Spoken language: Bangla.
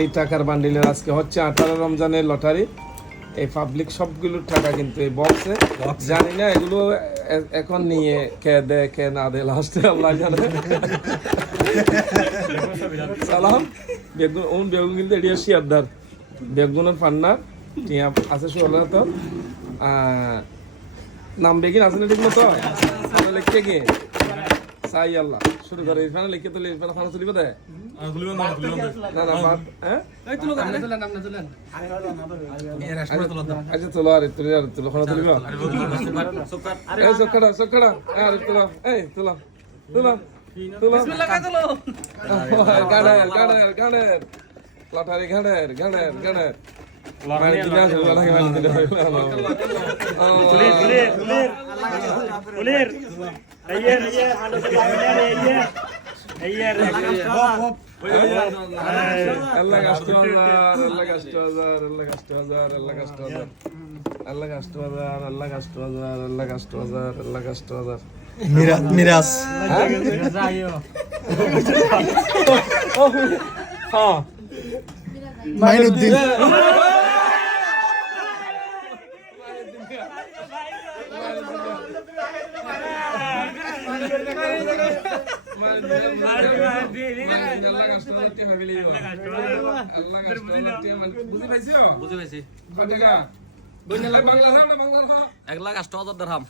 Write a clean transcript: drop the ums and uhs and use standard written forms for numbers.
এই টাকার বান্ডিলের আজকে হচ্ছে 18 রমজানের লটারি। এই পাবলিক সবগুলোর টাকা কিন্তু এই বক্সে, জানি না এগুলো এখন নিয়ে কে দেয় কে না দেয়, লাস্টে আল্লাহ জানে। সালাম বেগুন বেগুন কিন্তু এডিয়া শিয়ারদার বেগুনের পান্নার টিয়া আছে শুরু তো নাম বেগিন আছে না ঠিক মতো লিখে গিয়ে সাই আল্লাহ শুরু করে ইরফান লিখে তো ইরফান খানা চলিব দেয় না না বাদ হ্যাঁ আচ্ছা চলো আর তুলো খানা চলিব এই সকাড়া আর তুলো এই তুলো তুলো তুলো গানের লটারি গানের মিরাজ মাইনুদ্দিন বুঝি পাইছো? বুঝি পাইছি। কয় টাকা? বাংলা 1,08,000 দিরহাম।